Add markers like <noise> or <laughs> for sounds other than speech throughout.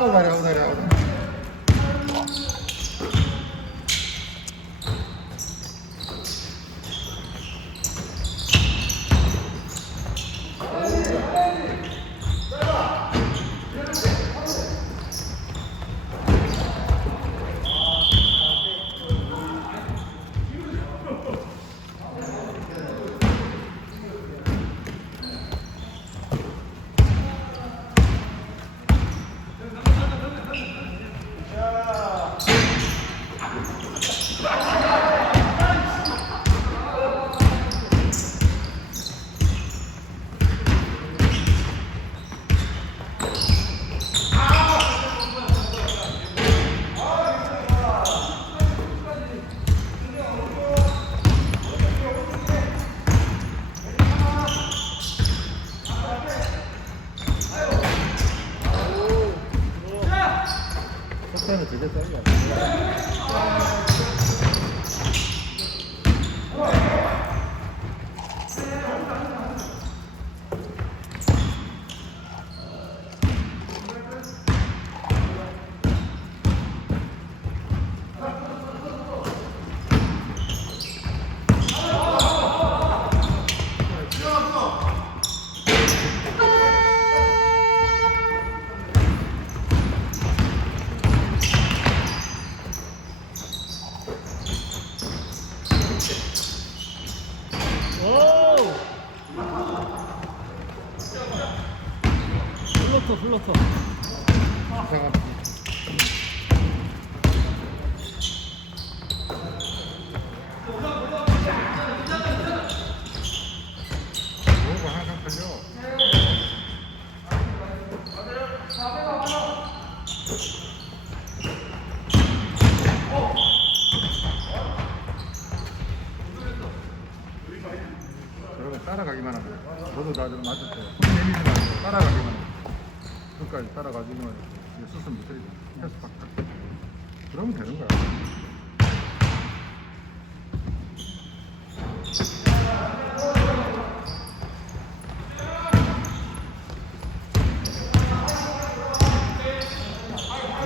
아우 다리 아우 다리 아우 다리 속도는 되게 빨리 오! 걸려 그러면 따라가기만 하면 저도 나좀 맞을 때 내리지 말고 따라가기만 끝까지 하면 스스로 못해야 패스 바꿔. 그러면 되는 거야.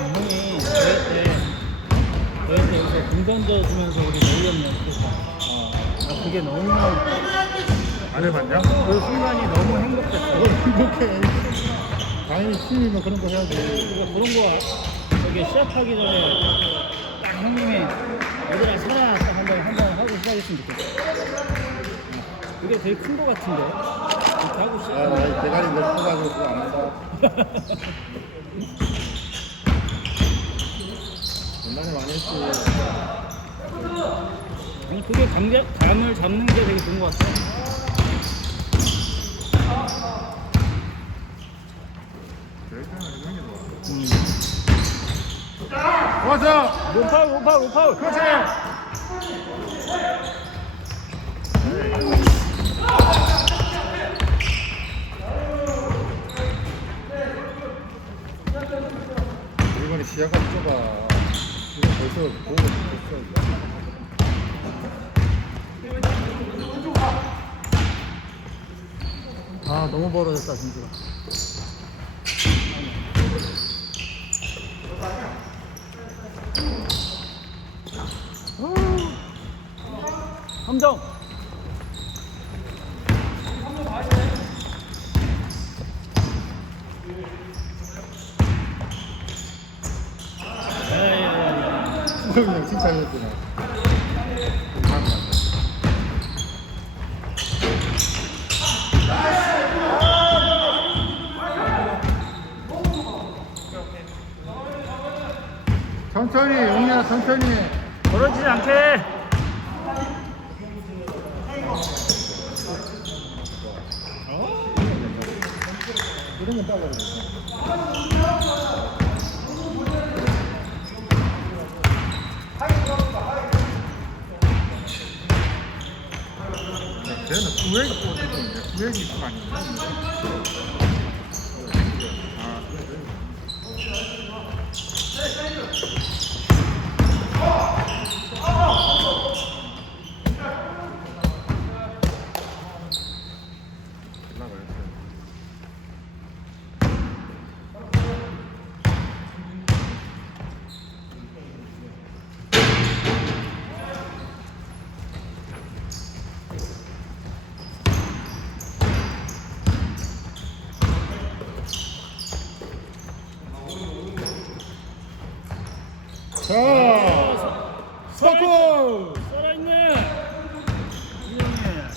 형이 저희 때 저희 때 여기서 공 던져주면서 우리 놀렸네 아 그게 너무 안 해봤냐? 그 순간이 너무 행복했어 뭘 행복해 당연히 팀이 뭐 그런 거 해야지 그러니까 그런 거 저기 시합하기 전에 딱 형님이 얘들아 살아 딱 한번 한번 하고 시작했으면 좋겠어 그게 제일 큰거 같은데. 이렇게 하고 아, 시작 나 대가리 몇 뽑아서 그거 안 한다. <laughs> 옛날에 많이 했지. 아니, 그게 감각, 감을 잡는 게 되게 좋은 것 같아 그래서 이런 게 좋아 음. 좋았어 로파울 로파울 로파울 그렇지 이번에 시야가 좁아 이거 벌써 보고 있어 아 너무 벌어졌다 진짜 함정. 야야야야 수영이 형 칭찬했구나 천천히 용이야 천천히. 벌어지지 않게 이러면 따라가야 쟤는 구획이 뽑아주는데 구획이. 아, 그래. 올라가야 돼. 자, 스파크! 살아있네. 이영애.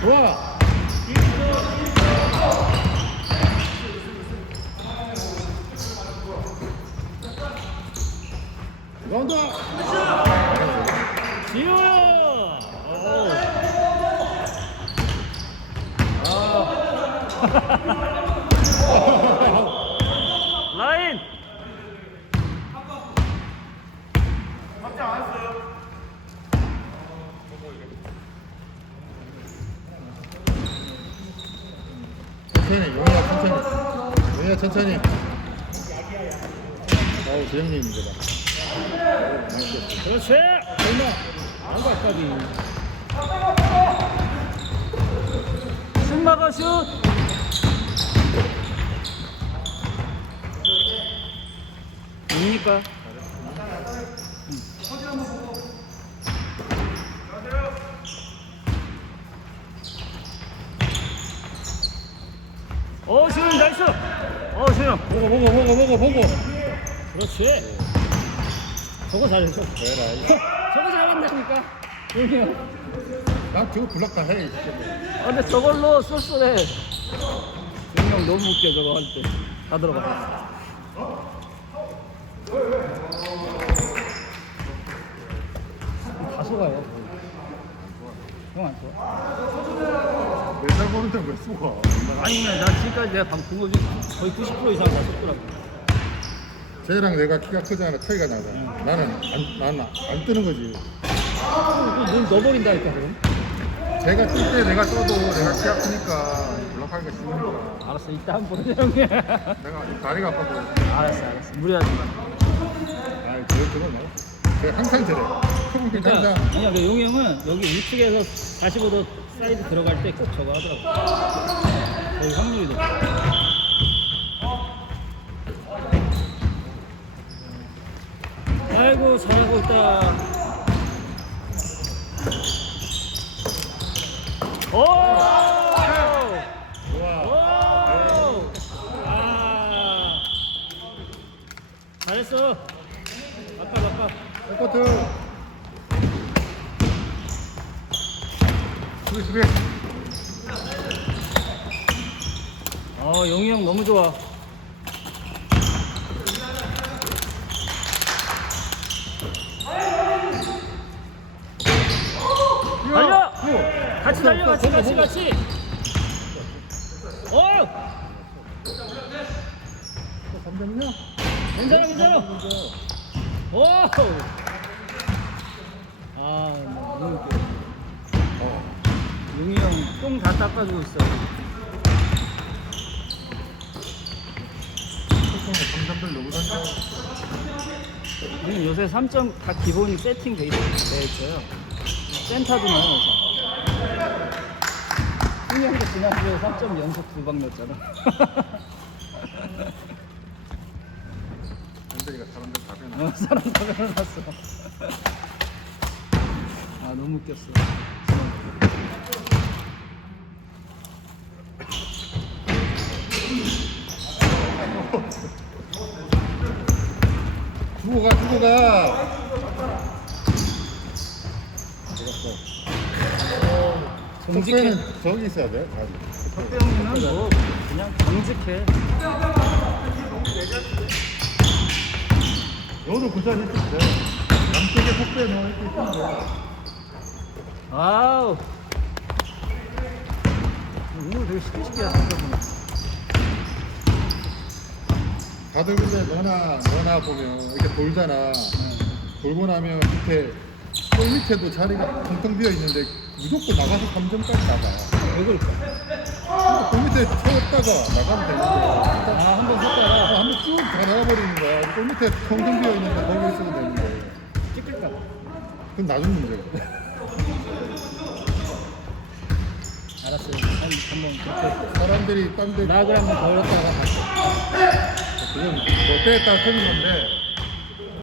좋아! 나온다! 지효야. 라인. 천천히, 용이야, 천천히. 용이야, 천천히. 어우, 대형님입니다. 그렇지. 얼마? 안가 아까비. 슛 막아 슛. 뭡니까? 어, 수영 나이스. 어, 수영. 보고, 보고, 보고, 보고, 보고. 그렇지. 저거 잘했어. 그래라. 저거 잘한다니까. 여기요. 난 저거 블락 다 해, 진짜. 아, 근데 저걸로 쏠쏠해. 영영 너무 웃겨 저거 할 때. 다 들어가. 다 속아요. 형안 속아? 맨날 보는데 왜 쏘아? 아니 나 지금까지 내가 거지 거의 90% 이상 다 속더라고. 쟤랑 내가 키가 크잖아, 차이가 나잖아. 나는 안, 나는 안 뜨는 거지. 눈 넣어버린다니까 그럼. 제가 뛸때 내가 떠도 내가 키가 크니까 블락하기가 쉬우니까. 알았어 이따 한번 보자 형님. <laughs> 내가 다리가 아파서. 알았어 알았어 무리하지 마. 아, 그거 그건 나. 제가 항상 저래. 그러니까 항상. 아니야 그 용이 형은 여기 우측에서 45도 사이드 들어갈 때 꼭 저거 하더라고 거기 확률이 높아 아이고 잘하고 있다 오! 오! 아 잘했어 아빠 아빠 백코트. 수비, 수비. 어, 용이 형 너무 좋아. 달려! 같이 달려, 같이, 같이, 같이. 어! 3점이냐? 괜찮아, 괜찮아. 오! 아, 너무 웃겨. 어. 용이 형 똥 다 닦아주고 있어. 3점들 너무 던져. 우리는 요새 3점 다 기본 세팅 돼, 있, 돼 있어요. 센터도 넣어서. 승리 형도 지난주에 3점 연속 두 방 넣었잖아. <laughs> 현대이가 사람들 다 빼놔. 어, 사람 다 변해놨어. 아, 너무 웃겼어. 주고 가, 주고 가. 정직해. 저기 있어야 돼. 석배 형님은 뭐, 그냥 정직해. 너도 그 자리 있을 때. 남쪽에 속배 넣어 이렇게 있으면 돼. 아우. 오늘 되게 쉽게 쉽게 하다 보네. 다들 근데 너나 너나 보면 이렇게 돌잖아. 돌고 나면 밑에 골 밑에도 자리가 텅텅 비어 있는데 무조건 나가서 3점까지 나가. 왜 그럴까? 골 밑에 채웠다가 나가면 되는데 아, 한 번 섰다가 한번 쭉 다 나가버리는 거야. 골 밑에 텅텅 비어 있는데 거기 있어도 되는데. 찍힐까봐. 그건 나중 문제가. <laughs> 알았어요. 한, 한번. 사람들이 딴데 한번 걸었다가 갔어. 그건 뭐 때에 따라 틀린 건데